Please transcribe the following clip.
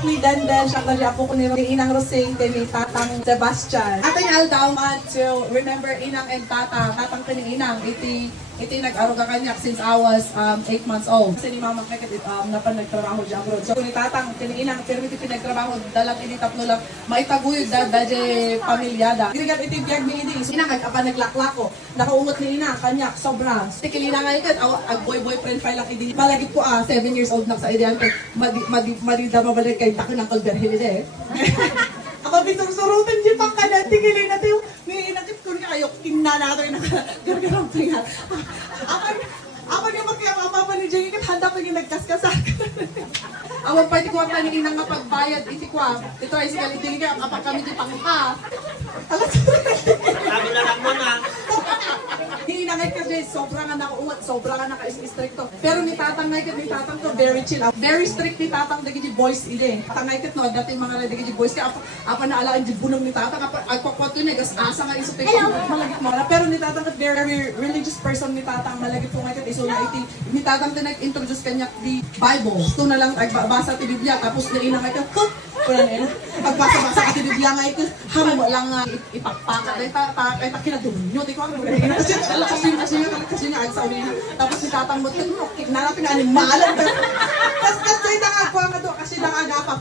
anak ni Denden, siya kasi apo ko ni Inang Rosing, ni Tatang Sebastian. Ating aldaw to remember Inang and Tatang kini Inang, iti nag-aruga kanyak since I was 8 months old. Kasi ni Mama Kekit, napan nagtrabaho dyan abroad. So, ni Tatang, kiniinang, pero iti pinagtrabaho, dalang ini tatlo lang, maitaguyod daje pamilyada. Ginigat iti biyag ni Idi, inang, apa naglaklak ko, nakaungot ni Inang, kanyak, sobra. Tikilina nga ikat, boyfriend file lang Idi. Malagit ko 7 years old na sa Idi, madida mabalik kay tako ng Colberhil ide. Ako bitur-surutin di pang kada, tingilin natin yung, may inakit ko niya, ayok, kinanato yung nakagargarang pingat. Ako niya magkiyapapa ni Jay, handa pa yung nagkaskasak. Awang pa iti ko ang tanin nga pagbayad, iti ko ito ay sikal iti nga, kapag kami di pangka. Sabi na lang mo na. Hiinangay kasi sobra nga nakaumat, sobra nga naka-istricto. Pero ni Tatang ngay ni Tatang to very chill. Very strict ni Tatang dagi di boys ile. Tatang ngay no dati mga dagi di boys ka apa na ala di bunong ni Tatang apa agpakwato ni gas asa nga iso peko malagit mo. Pero ni Tatang kat very religious person ni Tatang malagit po ngay kat iso na iti ni Tatang tin nag-introduce kanya di Bible. Ito na lang agbasa ti Biblia tapos na inangay ka wala na yun. Pagbasa-basa ka ti Biblia ngay ka hamo lang ipakpaka kay ta kinadunyo di ko ang kasi nga sa unin tapos si Tatang mo narapin ani malan kasi na nga ko nga do kasi nangagapa